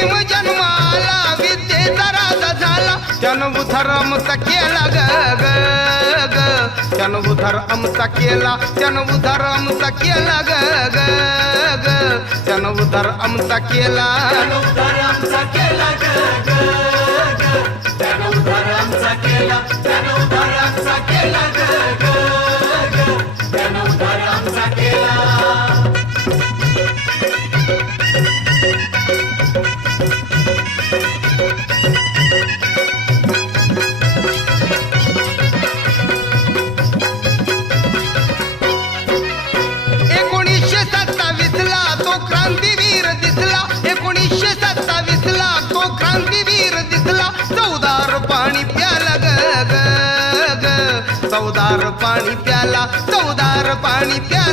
भीम जन्माला विद्येचा राजा झाला त्यानं उद्धार आमचा केला ग ग ग त्यानं उद्धार आमचा केला त्यानं उद्धार आमचा केला ग ग ग त्यानं उद्धार आमचा केला उद्धार आमचा केला ग ग ग त्यानं उद्धार आमचा केला त्यानं उद्धार आमचा केला ग ग ग त्यानं उद्धार आमचा केला तो क्रांतीवीर दिसला 1927 ला तो क्रांतीवीर दिसला चौदार पाणी प्याला ग ग ग चौदार पाणी प्याला चौदार पाणी प्याला